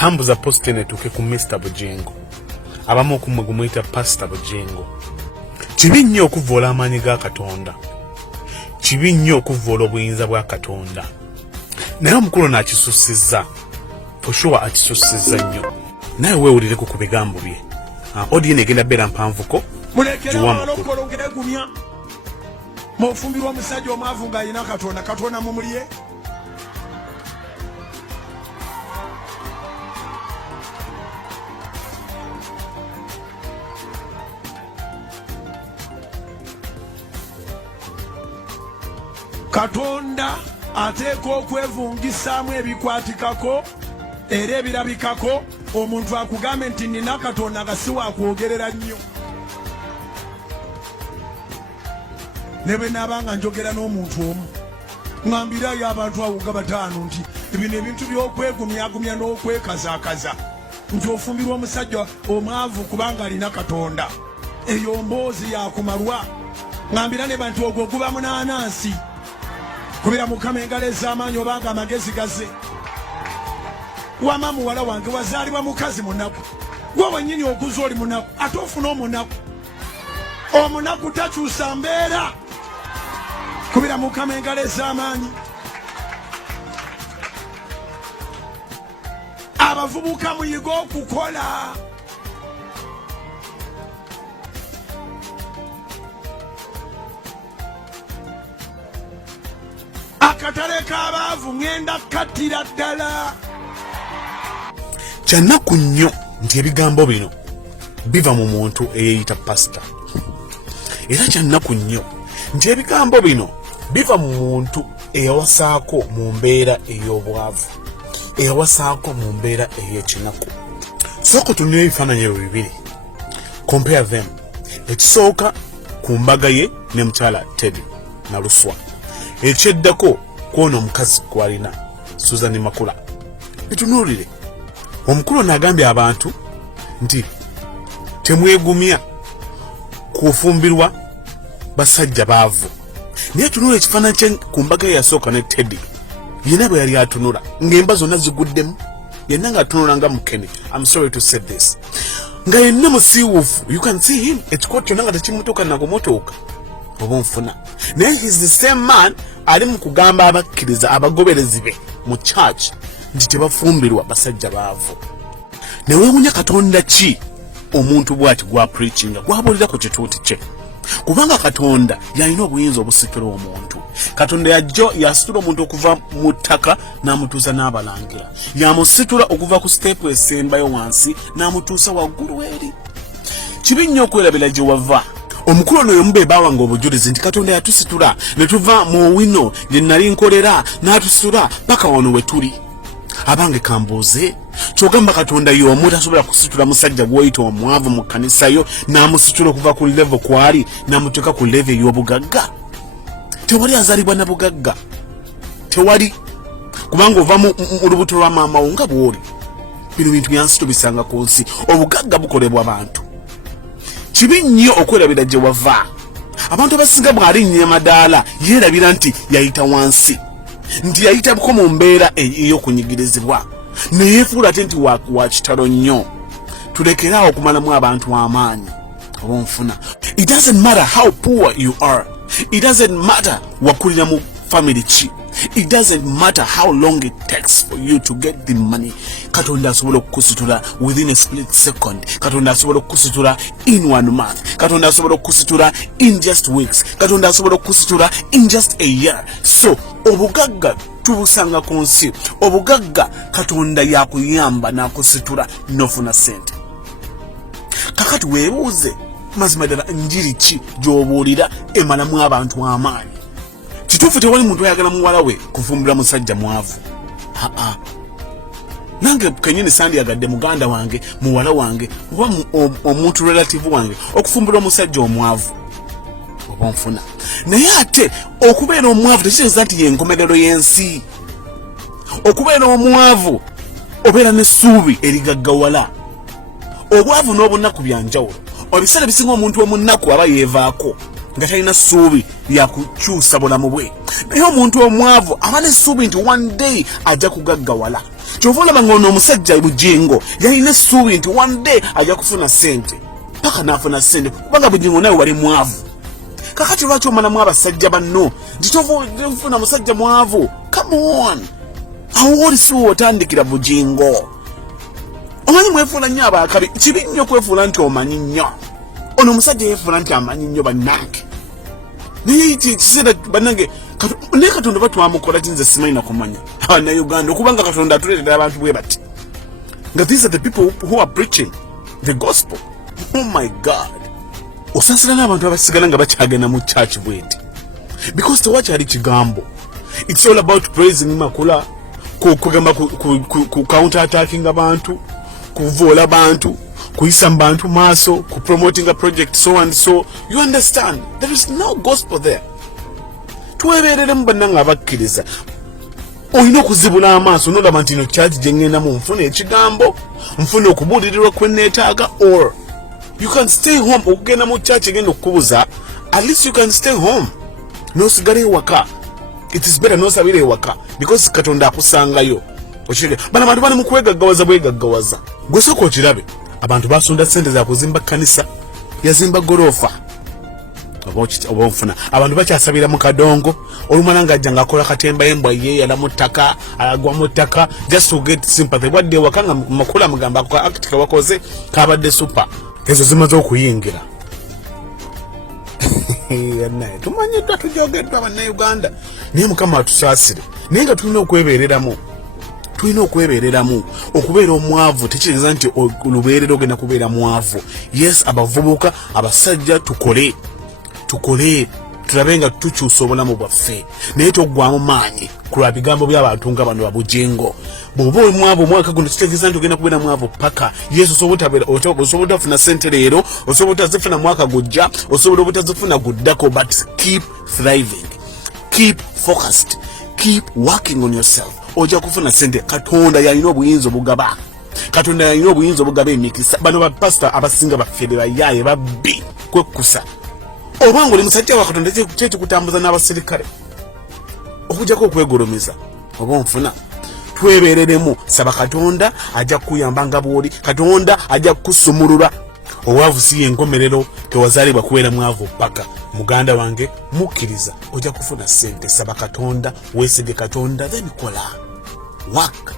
tambuza posti netuuke ku Mr. Bujingo abamu okumwe gumuyita Pastor Bujingo. Kibi nnyo okuvvoola amaanyi ga Katonda, kibi nnyo okuvvoola obuyinza bwa Katonda, naye omukulu n'akisussizza, for sure akisussizza nnyo. Naye weewulireko ku bigambo bye. Odiyo negenda beera mpanvuko mulekera mukulu gumya mufumbirwa omusajja omwavu ng'alina Katonda mumuliye. Katonda ateeka okwevungisaamu ebikwatikako era ebirabikako omuntu akugambe nti nina Katonda nga si wakwogerera nnyo. Ne bwe naabanga njogera n'omuntu omu ngambirayo abantu awo nga bataano nti bino ebintu by'okwegumyagumya n'okwekazaakaza nti ofumbirwa omusajja omwavu kubanga alina Katonda, eyo mboozi yakumalwa. Ngambira ne bantu ogwo guba munaanansi kubira Mukama engalo ez'amaanyi obanga amagezi gaze. Wama muwala wange wazaalibwa mukazi munaku, gwe wennyini okuza oli munaku ate ofuna omunaku. Omunaku takyusa mbeera kubira Mukama engalo ez'amaanyi. Abavubuka muyiga okukola. Akatale k'abaavu ngenda kattira ddala. Kyannaku nnyo nti ebigambo bino biva mu muntu eyeeyita pasita, era kyannaku nnyo nti ebigambo bino biva mu muntu eyawasaako mu mbeera ey'obwavu, eyawasaako mu mbeera ey'ekinaku. Sooka tunire ebifaananyi ebyo bibiri, compare them. Ekisooka ku mbaga ye ne mukyala Teddy Naluswa, ekyeddako kwona omukazi gwalina Susan Makula. Bitunuulire. Omukulu n'agambye abantu nti temwegumya kufumbirwa basajja baavu. Naye tunula ekifaananyi kye ku mbaga ye yasooka ne Teddy, yenna bwe yali atunula ng'emba zonna ziguddemu, yenna ng'atunula nga mukene. I'm sorry to say this. Nga yenna musiiwuufu, you can see him, ekikooti kyonna nga tekimutuuka nakumotooka oba nfuna. Naye he's the same man ali mu kugamba abakkiriza abagoberezi be mu church nti tebafumbirwa basajja baavu. Ne weewuunya Katonda ki omuntu bw'ati gwa preachinga gwabulira ku kituuti kye? Kubanga Katonda yalina obuyinza obusitula omuntu. Katonda yasitula omuntu okuva mu ttaka n'amutuusa n'abalangira, yamusitula okuva ku siteepu esembayo wansi n'amutuusa waggulu eri. Kibi nnyo okwerabira gye wava. Omukulu ono yomube baawanga obujulizi nti Katonda yatusitula ne tuva mu wino gye nali nkolera n'atusitula paka wano we tuli. Abange kambuuze, kyogamba Katonda y'omu tasobola kusitula musajja gw'oyita omwavu mu kkanisa yo n'amusitula okuva ku level kwali n'amuteeka ku level ey'obugagga? Tewali azaalibwa na bugagga, tewali, kubanga ova mu lubuto lwa maama wo nga bw'oli. Bino bintu byansi tubisanga ku nsi, obugagga bukolebwa bantu. Kibi nnyo okwerabira gye wava. Abantu abasinga bw'alinnya amadaala yeerabira nti yayita wansi, nti yayitabako mu mbeera ey'okunyigirizibwa, ne yeefuula ate nti wa kitalo nnyo. Tulekeraawo okumalamu abantu amaanyi oba nfuna. It doesn't matter how poor you are. It doesn't matter wakulira mu family ki. It doesn't matter how long it takes for you to get the money. Katonda asobola okukusitula within a split second. Katonda asobola okukusitula in 1 month. Katonda asobola okukusitula in just weeks. Katonda asobola okukusitula in just a year. So obugagga tubusanga ku nsi. Obugagga Katonda yakuyamba n'akusitula n'ofuna sente. Kakati weebuuze, mazima ddala njiri ki gy'obuulira emalamu abantu amaanyi? Kituufu tewali muntu ayagala muwala we kufumbira musajja mwavu. Nange kenyini sandyagadde muganda wange, muwala wange, oba omuntu relative wange okufumbira omusajja omwavu oba nfuna. Naye ate okubeera omwavu tekitegeeza nti y'enkomerero y'ensi. Okubeera omwavu obeera n'essuubi erigaggawala. Obwavu n'obunaku bya njawulo. Ebiseera bisinga omuntu omunaku aba yeevaako nga talina ssuubi lya kukyusa bulamu bwe. Naye omuntu omwavu aba n'essuubi nti one day ajja kugaggawala. Chovola bangono omusajja Bujingo yalina essuubi nti one day ajja kufuna ssente paka n'afuna ssente kubanga Bujingo nawe wali mwavu. Kakati lwaki omalamu abasajja banno ntifuna musajja mwavu? Come on, awo oli si wotandikira Bujingo. Omanyi mwefuula nnyo abakabi, kibi nnyo kwefuula nti omanyi nnyo. Ono omusajja yeefuula nti amanyi nnyo bannange. Naye kiseera bannange naye Katonda batwamukola tinze simanyi na kumanya Uganda okubanga Katonda atuleetera abantu bwe bati nga these are the people who are preaching the gospel. Oh my God, osansira n'abantu abasigala nga bakyagenda mu church bweti because tewakyali kigambo. It's all about praising makula kugamba ku counter attacking abantu, kuvoola abantu, kuyisa bantu maaso, ku promoting a project so and so. You understand, there is no gospel there. Tweberere mbannanga abakkiriza olina okuzibula amaaso nolaba nti no charge gye ng'endamu nfuna ekigambo, nfuna okubuulirirwa kwe neetaaga, or you can stay home. Okugenda mu church egenda okukubuza, at least you can stay home n'osigala ewaka. It is better n'osabira ewaka because Katonda akusangayo. Okirege bano abantu bali mu kwegaggawaza bwegaggawaza. Gwe sooka okirabe abantu basonda ssente za kuzimba kkanisa, yazimba gorofa oba ofuna abantu bakyasabira mu kadongo, olumala ng'ajja ng'akola katemba embwa yeeyala mu ttaka, agwa mu ttaka just to get sympathy. Wadde ewaka nga makula mugamba ako act kawakoze kabadde super. Ezo zimaze okuyingira. Naye tumanyiddwa tujogeddwa bannayuganda, naye Mukama atusaasire. Naye nga tulina okwebeereramu, okubeera omwavu tekitegeeza nti olubeerera ogenda kubeera mwavu. Yes, abavubuka abasajja tukole tulabe nga tukyusa obulamu bwaffe, naye toggwamu maanyi ku lwa bigambo by'abantu nga bano Bujingo. Bw'oba oli mwavu omwaka guno kitegeeza nti ogenda kubeera mwavu paka. Yes, osobola obutafuna ssente leero, osobola obutazifuna mwaka gujja, osobola obutazifuna guddako, but keep thriving, keep focused, keep working on yourself. Ojja kufuna ssente. Katonda yalina obuyinza obugaba. Katonda yalina obuyinza obugaba emikisa. Bano bapasita abasinga baffere bayaaye babbi kwekkusa. Obanga oli musajja wa Katonda kyekikutambuza n'abaserikale okujjako okwegolomiza oba onfuna. Twebeereremu, saba Katonda ajja kukuyamba nga bw'oli, Katonda ajja kukusumulula. Obwavu si y'enkomerero, tewazaalibwa kubeera mwavu paka. Muganda wange mukkiriza ojja kufuna ssente. Saba Katonda, weesige Katonda, then kola work,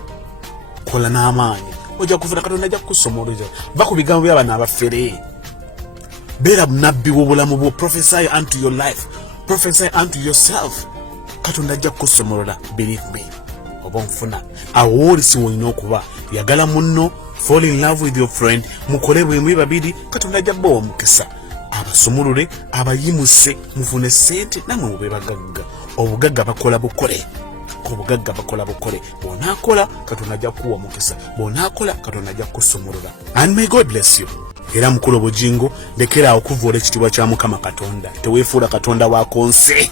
kola n'amaanyi, ojja kufuna. Katonda ajja kukusumulula. Va ku bigambo by'abantu abafere. Beera nabbi w'obulamu bwo. Prophesy unto your life, prophesy unto yourself. Katonda ajja kukusumulula, believe me. Oba onfuna awo oli si wolina okuba. Yagala munno, fall in love with your friend, mukole bwemwe babiri. Katonda ajja bbawa omukisa, abasumulule, abayimuse, mufune ssente, namwe mube bagagga. Obugagga bakola bukole, bw'onaakola Katonda ajja kuwa omukisa, bw'onaakola Katonda ajja kukusumulula. And may God bless you. Era mukulu Bujingo, lekera okuvoola ekitiibwa kya Mukama Katonda. Teweefuula Katonda wa konse.